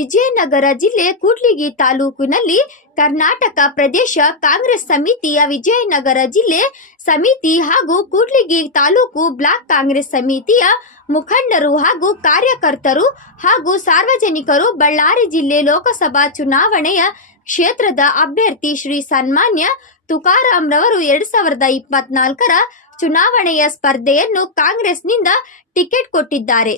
ವಿಜಯನಗರ ಜಿಲ್ಲೆ ಕೂಡ್ಲಿಗಿ ತಾಲೂಕಿನಲ್ಲಿ ಕರ್ನಾಟಕ ಪ್ರದೇಶ ಕಾಂಗ್ರೆಸ್ ಸಮಿತಿಯ ವಿಜಯನಗರ ಜಿಲ್ಲೆ ಸಮಿತಿ ಹಾಗೂ ಕೂಡ್ಲಿಗಿ ತಾಲೂಕು ಬ್ಲಾಕ್ ಕಾಂಗ್ರೆಸ್ ಸಮಿತಿಯ ಮುಖಂಡರು ಹಾಗೂ ಕಾರ್ಯಕರ್ತರು ಹಾಗೂ ಸಾರ್ವಜನಿಕರು ಬಳ್ಳಾರಿ ಜಿಲ್ಲೆ ಲೋಕಸಭಾ ಚುನಾವಣೆಯ ಕ್ಷೇತ್ರದ ಅಭ್ಯರ್ಥಿ ಶ್ರೀ ಸನ್ಮಾನ್ಯ ತುಕಾರಾಮ್ರವರು ರವರು ಎರಡ್ ಸಾವಿರದ ಇಪ್ಪತ್ನಾಲ್ಕರ ಚುನಾವಣೆಯ ಸ್ಪರ್ಧೆಯನ್ನು ಕಾಂಗ್ರೆಸ್ನಿಂದ ಟಿಕೆಟ್ ಕೊಟ್ಟಿದ್ದಾರೆ.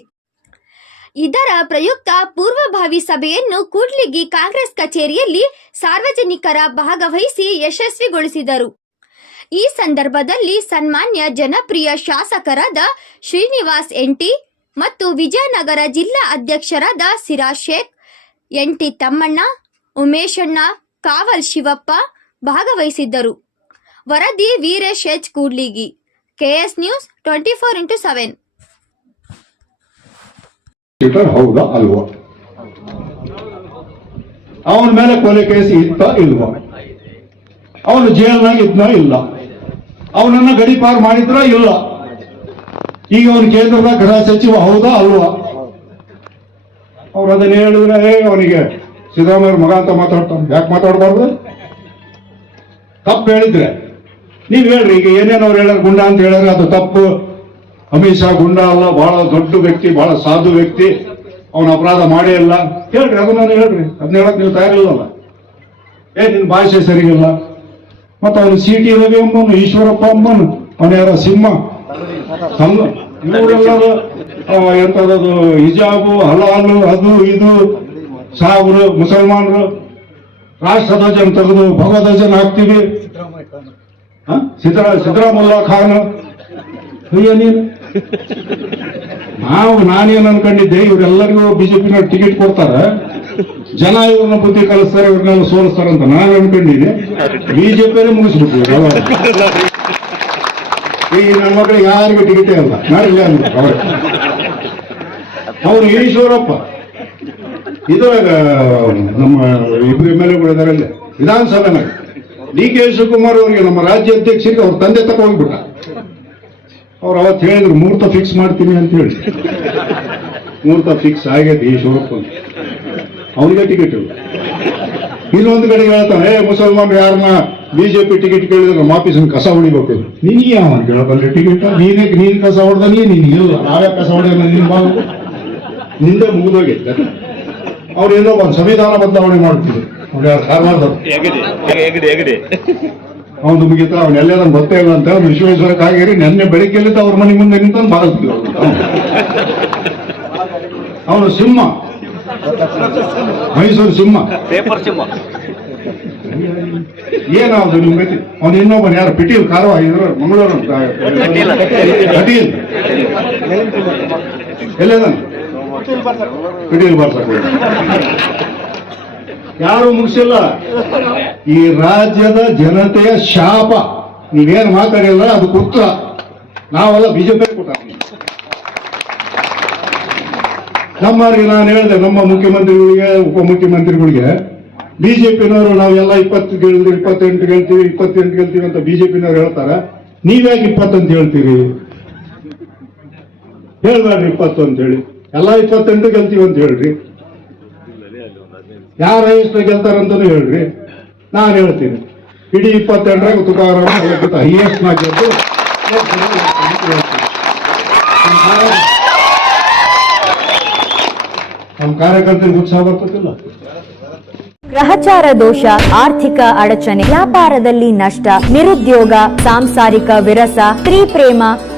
ಇದರ ಪ್ರಯುಕ್ತ ಪೂರ್ವಭಾವಿ ಸಭೆಯನ್ನು ಕೂಡ್ಲಿಗಿ ಕಾಂಗ್ರೆಸ್ ಕಚೇರಿಯಲ್ಲಿ ಸಾರ್ವಜನಿಕರ ಭಾಗವಹಿಸಿ ಯಶಸ್ವಿಗೊಳಿಸಿದರು. ಈ ಸಂದರ್ಭದಲ್ಲಿ ಸನ್ಮಾನ್ಯ ಜನಪ್ರಿಯ ಶಾಸಕರಾದ ಶ್ರೀನಿವಾಸ್ ಎಂಟಿ ಮತ್ತು ವಿಜಯನಗರ ಜಿಲ್ಲಾ ಅಧ್ಯಕ್ಷರಾದ ಸಿರಾಜ್ ಶೇಖ್ ಎಂಟಿ ತಮ್ಮಣ್ಣ, ಉಮೇಶಣ್ಣ, ಕಾವಲ್ ಶಿವಪ್ಪ ಭಾಗವಹಿಸಿದ್ದರು. ವರದಿ Veeresh H Kudligi KS news twenty four into seven. Sheeter ಹೌದಾ ಅಲ್ವಾ ಅವನ ಮೇಲೆ ಕೊಲೆ ಕೇಸ್ ಇತ್ತ ಇಲ್ವಾ ಅವನು ಜೈಲ್ನಾಗ ಇದ್ನ ಇಲ್ಲ ಅವನನ್ನ ಗಡಿಪಾರು ಮಾಡಿದ್ರ ಇಲ್ಲ ಈಗ ಅವನು ಕೇಂದ್ರದ ಗೃಹ ಸಚಿವ ಹೌದಾ ಅಲ್ವಾ ಅವ್ರು ಅದನ್ನ ಹೇಳಿದ್ರೆ ಅವನಿಗೆ ಸಿದ್ದರಾಮಯ್ಯ ಮಗ ಅಂತ ಮಾತಾಡ್ತಾನೆ ಯಾಕೆ ಮಾತಾಡಬಾರ್ದು ತಪ್ಪು ಹೇಳಿದ್ರೆ ನೀವ್ ಹೇಳ್ರಿ ಈಗ ಏನೇನವ್ರು ಹೇಳ್ಯಾರ ಗುಂಡ ಅಂತ ಹೇಳಿದ್ರೆ ಅದು ತಪ್ಪು ಅಮಿತ್ ಶಾ ಗುಂಡ ಅಲ್ಲ, ಬಹಳ ದೊಡ್ಡ ವ್ಯಕ್ತಿ, ಬಹಳ ಸಾಧು ವ್ಯಕ್ತಿ. ಅವನ ಅಪರಾಧ ಮಾಡೇ ಇಲ್ಲ. ಹೇಳ್ರಿ, ಅದನ್ನ ಹೇಳ್ರಿ. ಅದನ್ನ ಹೇಳಕ್ ನೀವು ತಯಾರಿಲ್ಲಲ್ಲ ಏ, ನಿನ್ ಭಾಷೆ ಸರಿಗಿಲ್ಲ. ಮತ್ತ ಅವನು ಸಿ ಟಿ ರವಿ ಅಮ್ಮನು, ಈಶ್ವರಪ್ಪ ಅಮ್ಮನು ಯಾರ ಸಿಂಹ. ಎಂತದ್ದು, ಹಿಜಾಬು, ಹಲಾಲು, ಅದು, ಇದು ಸಾಬ್ರು ಮುಸಲ್ಮಾನರು. ರಾಷ್ಟ್ರಧ್ವಜನ ತೆಗೆದು ಭಗವಧ್ವಜನ ಹಾಕ್ತೀವಿ. ಸಿದ್ದರಾಮುಲ್ಲಾ ಖಾನ್. ಅಯ್ಯೋ ನೀನು ನಾವು, ನಾನೇನು ಅನ್ಕೊಂಡಿದ್ದೆ, ಇವರೆಲ್ಲರಿಗೂ ಬಿಜೆಪಿನ ಟಿಕೆಟ್ ಕೊಡ್ತಾರ. ಜನ ಇವ್ರನ್ನ ಬುದ್ಧಿ ಕಲಿಸ್ತಾರೆ, ಇವ್ರನ್ನೆಲ್ಲ ಸೋಲಿಸ್ತಾರೆ ಅಂತ ನಾನು ಅನ್ಕೊಂಡಿದ್ದೆ. ಬಿಜೆಪಿನೇ ಮುಗಿಸ್ಬಿಟ್ರು ಅವಾಗ. ಈ ನನ್ನ ಮಕ್ಕಳಿಗೆ ಯಾರಿಗೂ ಟಿಕೆಟೇ ಇಲ್ಲ. ನಾನು ಇಲ್ಲ ಅವರು. ಅವ್ರು ಈಶ್ವರಪ್ಪ. ಇದ್ರಾಗ ನಮ್ಮ ಇಬ್ರು ಎಂ ಎಲ್ ಎಗಳಿದಾರಲ್ಲೇ ವಿಧಾನಸಭೆನಾಗ ಡಿ ಕೆ ಶಿವಕುಮಾರ್ ಅವರಿಗೆ ನಮ್ಮ ರಾಜ್ಯ ಅಧ್ಯಕ್ಷರಿಗೆ ಅವ್ರ ತಂದೆ ತಗೊಂಡ್ಬಿಟ್ಟ. ಅವ್ರು ಅವತ್ತು ಹೇಳಿದ್ರು, ಮುಹೂರ್ತ ಫಿಕ್ಸ್ ಮಾಡ್ತೀನಿ ಅಂತ ಹೇಳಿ. ಮುಹೂರ್ತ ಫಿಕ್ಸ್ ಆಗೈತೆ ಈಶ್ವರಪ್ಪ ಅವನಿಗೆ ಟಿಕೆಟ್ ಇನ್ನೊಂದು ಕಡೆ ಹೇಳ್ತಾನೆ, ಏ ಮುಸಲ್ಮಾನ್ ಯಾರನ್ನ ಬಿಜೆಪಿ ಟಿಕೆಟ್ ಕೇಳಿದ್ರೆ ಮಾಪಿಸ್ ಕಸ ಹೊಡಿಬೇಕು ನಿನಗೆ ಯಾವ ಕೇಳಬಲ್ಲ ಟಿಕೆಟ್ ನೀನೇ, ನೀನ್ ಕಸ ಹೊಡೆದಂಗೆ ನೀನ್ ಇಲ್ಲ ನಾವೇ ಕಸ ಹೊಡೆದ ನಿನ್ ಬಾವು ನಿಂದೆ ಮುಗಿದೋಗೈತೆ ಅವ್ರು ಏನೋ ಒಂದು ಸಂವಿಧಾನ ಬದಲಾವಣೆ ಮಾಡ್ತಿದ್ರು. ಅವ್ರು ಯಾರು ಮುಗಿತ ಎಲ್ಲ ಅವನು ಅವನೆಲ್ಲ ಗೊತ್ತೇ ಇಲ್ಲ ಅಂತ ಹೇಳಿ ವಿಶ್ವೇಶ್ವರ ಕಾಗೇರಿ ನೆನ್ನೆ ಬೆಳಿಗ್ಗೆಲ್ಲಿದ್ದ ಅವ್ರ ಮನೆ ಮುಂದೆ ನಿಂತ ಬಾರಿಸ್ತಿದ್ರು ಅವನು. ಸಿಂಹ. ಮೈಸೂರು ಸಿಂಹ. ಪೇಪರ್ ಸಿಂಹ. ಏನಾದ್ರು ನಿಮ್ ಗತಿ? ಅವನು ಇನ್ನೊಬ್ಬನ ಯಾರು? ಪಿಟೀಲ್ ಕಾರವ ಇದ್ರು ಮಂಗಳೂರು ಕಟೀಲ್. ಎಲ್ಲದಾನ ಪಿಟೀಲ್. ಬರ್ಸಕ್ ಹೋದ. ಯಾರು ಮುಗಿಸಿಲ್ಲ? ಈ ರಾಜ್ಯದ ಜನತೆಯ ಶಾಪ. ನೀವೇನು ಮಾತಾಡಿಲ್ಲ ಅದು ಕುತ್ರ ನಾವೆಲ್ಲ ಬಿಜೆಪಿ ಕೊಟ್ಟ ನಮ್ಮವ್ರಿಗೆ ನಾನು ಹೇಳಿದೆ, ನಮ್ಮ ಮುಖ್ಯಮಂತ್ರಿಗಳಿಗೆ, ಉಪಮುಖ್ಯಮಂತ್ರಿಗಳಿಗೆ, ಬಿಜೆಪಿನವರು ನಾವೆಲ್ಲ ಇಪ್ಪತ್ತು ಗೆಲ್ತೀವಿ, ಇಪ್ಪತ್ತೆಂಟು ಗೆಲ್ತೀವಿ ಇಪ್ಪತ್ತೆಂಟು ಗೆಲ್ತೀವಿ ಅಂತ ಬಿಜೆಪಿನವ್ರು ಹೇಳ್ತಾರ. ನೀವ್ಯಾಕೆ ಇಪ್ಪತ್ತಂತ ಹೇಳ್ತೀರಿ? ಹೇಳ್ಬೇಡ್ರಿ ಇಪ್ಪತ್ತು ಅಂತ ಹೇಳಿ. ಎಲ್ಲ ಇಪ್ಪತ್ತೆಂಟು ಗೆಲ್ತೀವಿ ಅಂತ ಹೇಳ್ರಿ. ಯಾರು ಹೈಯೆಸ್ಟ್ ಗೆಲ್ತಾರಂತಾನು ಹೇಳ್ರಿ. ನಾನು ಹೇಳ್ತೀನಿ. ಇಡೀ ಇಪ್ಪತ್ತೆರಡರಾಗ ತುಕಾರಾಮ ಹೈಯೆಸ್ಟ್ ನಾ ಗೆದ್ದು ನಮ್ಮ ಕಾರ್ಯಕರ್ತರಿಗೆ ಉತ್ಸಾಹ ಬರ್ತದಿಲ್ಲ ಗ್ರಹಚಾರ ದೋಷ, ಆರ್ಥಿಕ ಅಡಚಣೆ, ವ್ಯಾಪಾರದಲ್ಲಿ ನಷ್ಟ, ನಿರುದ್ಯೋಗ, ಸಾಂಸಾರಿಕ ವಿರಸ, ಸ್ತ್ರೀ ಪ್ರೇಮ